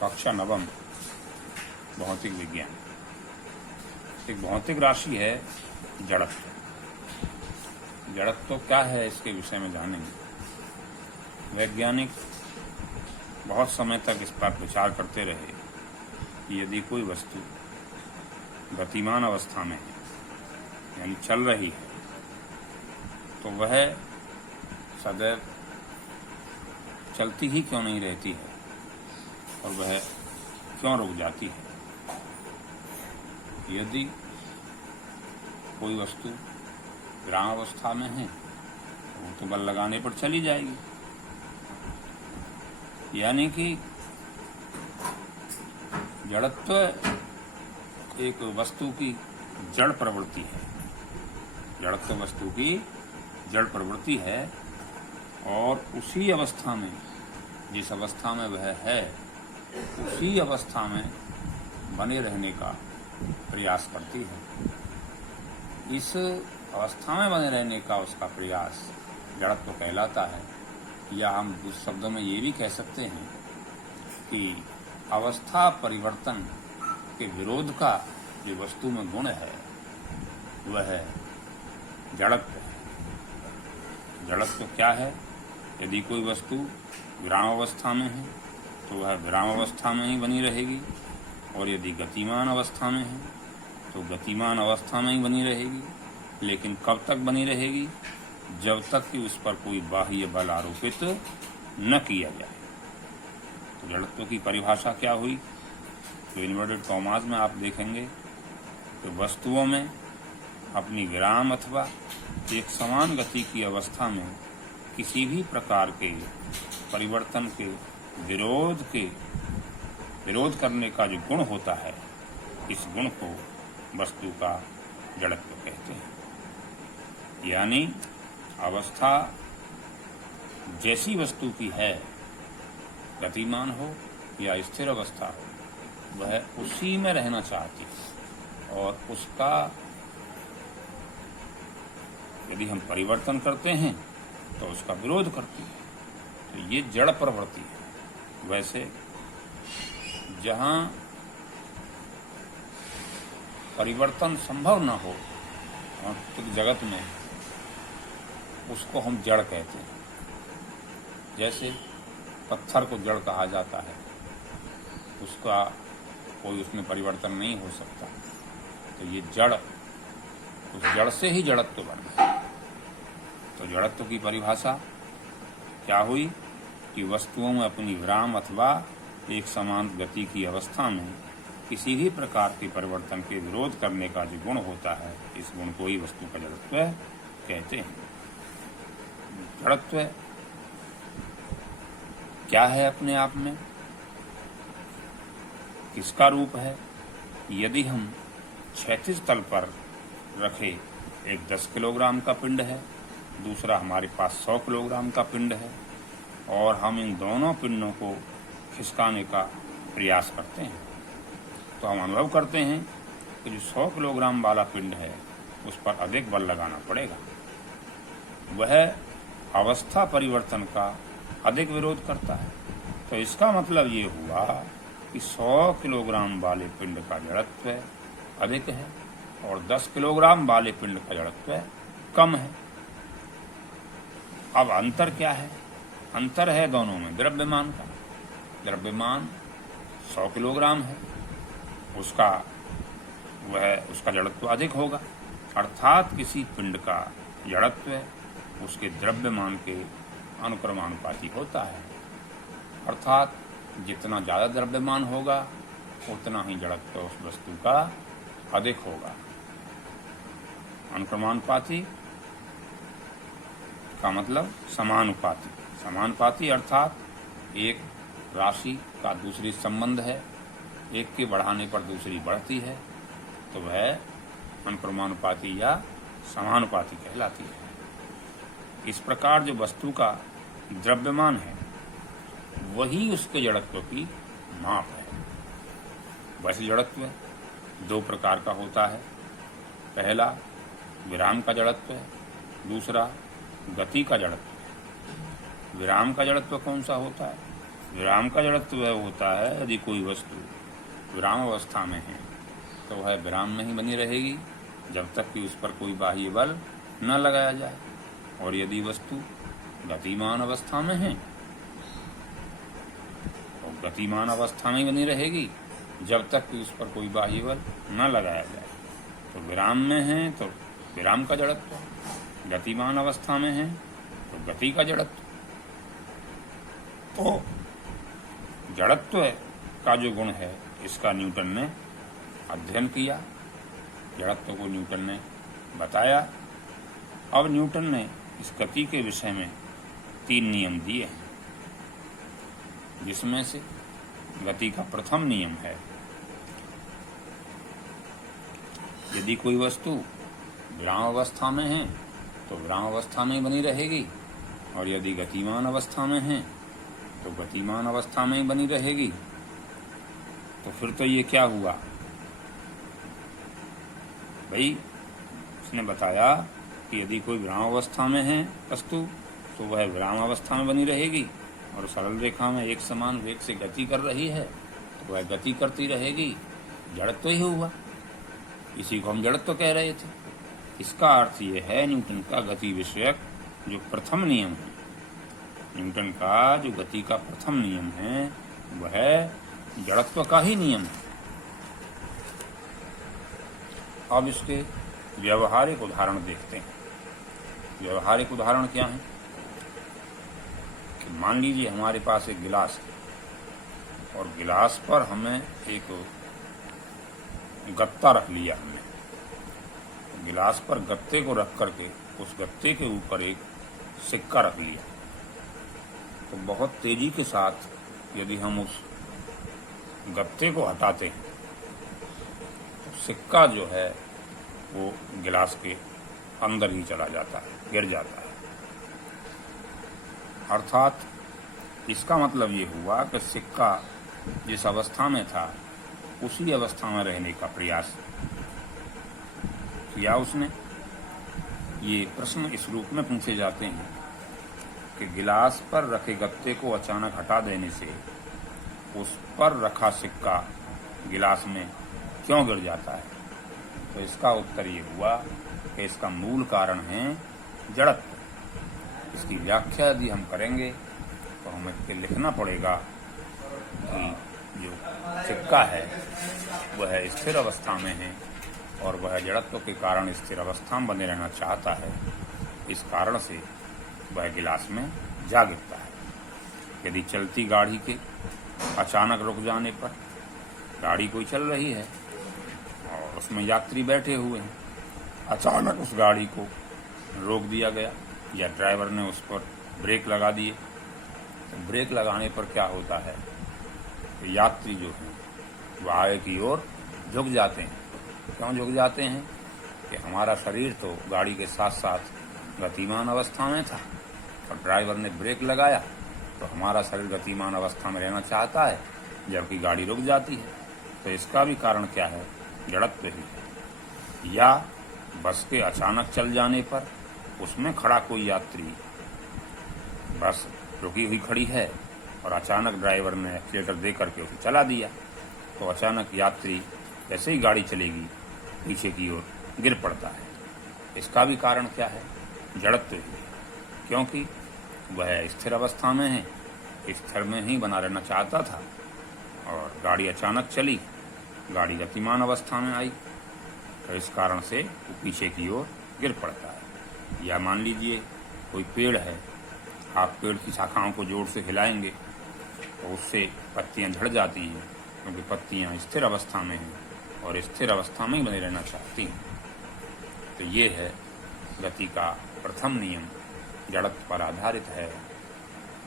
कक्षा नवम भौतिक विज्ञान। एक भौतिक राशि है जड़त्व। जड़त्व क्या है इसके विषय में जानेंगे। वैज्ञानिक बहुत समय तक इस पर विचार करते रहे कि यदि कोई वस्तु गतिमान अवस्था में है यानी चल रही है तो वह सदैव चलती ही क्यों नहीं रहती है और वह क्यों रुक जाती है। यदि कोई वस्तु विराम अवस्था में है तो बल लगाने पर चली जाएगी, यानी कि जड़त्व एक वस्तु की जड़ प्रवृत्ति है। जड़त्व वस्तु की जड़ प्रवृत्ति है और उसी अवस्था में, जिस अवस्था में वह है, उसी अवस्था में बने रहने का प्रयास करती है। इस अवस्था में बने रहने का उसका प्रयास जड़त्व कहलाता है। या हम दूसरे शब्दों में ये भी कह सकते हैं कि अवस्था परिवर्तन के विरोध का जो वस्तु में गुण है वह जड़त्व है। जड़त्व क्या है? यदि कोई वस्तु विराम अवस्था में है तो वह विराम अवस्था में ही बनी रहेगी, और यदि गतिमान अवस्था में है तो गतिमान अवस्था में ही बनी रहेगी। लेकिन कब तक बनी रहेगी? जब तक कि उस पर कोई बाह्य बल आरोपित न किया जाए। तो जड़त्व की परिभाषा क्या हुई? तो इन्वर्टेड कॉमास में आप देखेंगे कि वस्तुओं में अपनी विराम अथवा एक समान गति की अवस्था में किसी भी प्रकार के परिवर्तन के विरोध करने का जो गुण होता है, इस गुण को वस्तु का जड़त्व कहते हैं। यानी अवस्था जैसी वस्तु की है, गतिमान हो या स्थिर अवस्था हो, वह उसी में रहना चाहती है और उसका यदि हम परिवर्तन करते हैं तो उसका विरोध करती है। तो ये जड़ प्रवृत्ति है। वैसे जहाँ परिवर्तन संभव न हो भौतिक जगत में, उसको हम जड़ कहते हैं। जैसे पत्थर को जड़ कहा जाता है, उसका कोई उसमें परिवर्तन नहीं हो सकता। तो ये जड़, उस जड़ से ही जड़त्व बना। तो जड़त्व की परिभाषा क्या हुई कि वस्तुओं में अपनी विराम अथवा एक समान गति की अवस्था में किसी भी प्रकार के परिवर्तन के विरोध करने का जो गुण होता है, इस गुण को ही वस्तु का जड़त्व कहते हैं। जड़त्व क्या है अपने आप में? किसका रूप है? यदि हम क्षैतिज तल पर रखे एक 10 किलोग्राम का पिंड है, दूसरा हमारे पास 100 किलोग्राम का पिंड है, और हम इन दोनों पिंडों को खिसकाने का प्रयास करते हैं, तो हम अनुभव करते हैं कि जो 100 किलोग्राम वाला पिंड है उस पर अधिक बल लगाना पड़ेगा। वह अवस्था परिवर्तन का अधिक विरोध करता है। तो इसका मतलब ये हुआ कि 100 किलोग्राम वाले पिंड का जड़त्व अधिक है और 10 किलोग्राम वाले पिंड का जड़त्व कम है। अब अंतर क्या है? अंतर है दोनों में द्रव्यमान का। द्रव्यमान 100 किलोग्राम है, उसका जड़त्व अधिक होगा, अर्थात किसी पिंड का जड़त्व उसके द्रव्यमान के अनुक्रमानुपाती होता है। अर्थात जितना ज़्यादा द्रव्यमान होगा उतना ही जड़त्व उस वस्तु का अधिक होगा। अनुक्रमानुपाती का मतलब समानुपाती। समानुपाती अर्थात एक राशि का दूसरी संबंध है, एक के बढ़ाने पर दूसरी बढ़ती है, तो वह अनुक्रमानुपाती या समानुपाती कहलाती है। इस प्रकार जो वस्तु का द्रव्यमान है वही उसके जड़त्व की माप है। वैसे जड़त्व 2 प्रकार का होता है। पहला विराम का जड़त्व है, दूसरा गति का जड़त्व है। विराम का जड़त्व कौन सा होता है? विराम का जड़त्व वह होता है यदि कोई वस्तु विराम अवस्था में है तो वह विराम में ही बनी रहेगी जब तक कि उस पर कोई बाह्य बल न लगाया जाए, और यदि वस्तु गतिमान अवस्था में है तो गतिमान अवस्था में ही बनी रहेगी जब तक कि उस पर कोई बाह्य बल न लगाया जाए। तो विराम में है तो विराम का जड़त्व, गतिमान अवस्था में है तो गति का जड़त्व। तो जड़त्व का जो गुण है इसका न्यूटन ने अध्ययन किया, जड़त्व को न्यूटन ने बताया। अब न्यूटन ने इस गति के विषय में 3 नियम दिए हैं, जिसमें से गति का प्रथम नियम है यदि कोई वस्तु विराम अवस्था में है तो विराम अवस्था में ही बनी रहेगी, और यदि गतिमान अवस्था में है तो गतिमान अवस्था में ही बनी रहेगी। तो फिर तो ये क्या हुआ भाई, उसने बताया कि यदि कोई विराम अवस्था में है वस्तु तो वह विराम अवस्था में बनी रहेगी, और सरल रेखा में एक समान वेग से गति कर रही है तो वह गति करती रहेगी। जड़त्व ही हुआ, इसी को हम जड़त्व कह रहे थे। इसका अर्थ ये है न्यूटन का गति विषयक जो प्रथम नियम है, न्यूटन का जो गति का प्रथम नियम है वह जड़त्व का ही नियम है। अब इसके व्यवहारिक उदाहरण देखते हैं। व्यवहारिक उदाहरण क्या है कि मान लीजिए हमारे पास एक गिलास है और गिलास पर हमें एक गत्ता रख लिया हमने। गिलास पर गत्ते को रख करके उस गत्ते के ऊपर एक सिक्का रख लिया, तो बहुत तेजी के साथ यदि हम उस गत्ते को हटाते हैं तो सिक्का जो है वो गिलास के अंदर ही चला जाता है, गिर जाता है। अर्थात इसका मतलब ये हुआ कि सिक्का जिस अवस्था में था उसी अवस्था में रहने का प्रयास किया उसने। ये प्रश्न इस रूप में पूछे जाते हैं कि गिलास पर रखे गत्ते को अचानक हटा देने से उस पर रखा सिक्का गिलास में क्यों गिर जाता है। तो इसका उत्तर ये हुआ कि इसका मूल कारण है जड़त्व। इसकी व्याख्या यदि हम करेंगे तो हमें लिखना पड़ेगा कि जो सिक्का है वह स्थिर अवस्था में है और वह जड़त्व के कारण स्थिर अवस्था में बने रहना चाहता है। इस कारण से वह गिलास में जा गिरता है। यदि चलती गाड़ी के अचानक रुक जाने पर, गाड़ी कोई चल रही है और उसमें यात्री बैठे हुए हैं, अचानक उस गाड़ी को रोक दिया गया या ड्राइवर ने उस पर ब्रेक लगा दिए, तो ब्रेक लगाने पर क्या होता है, तो यात्री जो हैं वो आगे की ओर झुक जाते हैं। क्यों झुक जाते हैं कि हमारा शरीर तो गाड़ी के साथ साथ गतिमान अवस्था में था और ड्राइवर ने ब्रेक लगाया तो हमारा शरीर गतिमान अवस्था में रहना चाहता है जबकि गाड़ी रुक जाती है। तो इसका भी कारण क्या है, जड़त्व ही है। या बस के अचानक चल जाने पर उसमें खड़ा कोई यात्री, बस रुकी हुई खड़ी है और अचानक ड्राइवर ने एक्सीलेटर दे करके उसे चला दिया, तो अचानक यात्री जैसे ही गाड़ी चलेगी पीछे की ओर गिर पड़ता है। इसका भी कारण क्या है, जड़त्व ही है, क्योंकि वह स्थिर अवस्था में है, स्थिर में ही बना रहना चाहता था और गाड़ी अचानक चली, गाड़ी गतिमान अवस्था में आई, तो इस कारण से वो पीछे की ओर गिर पड़ता है। या मान लीजिए कोई पेड़ है, आप पेड़ की शाखाओं को जोर से हिलाएंगे तो उससे पत्तियां झड़ जाती हैं, क्योंकि पत्तियां स्थिर अवस्था में हैं और स्थिर अवस्था में ही बने रहना चाहती हैं। तो ये है गति का प्रथम नियम, जड़त्व पर आधारित है।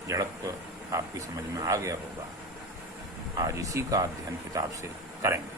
जड़त्व आपकी समझ में आ गया होगा। आज इसी का अध्ययन किताब से करेंगे।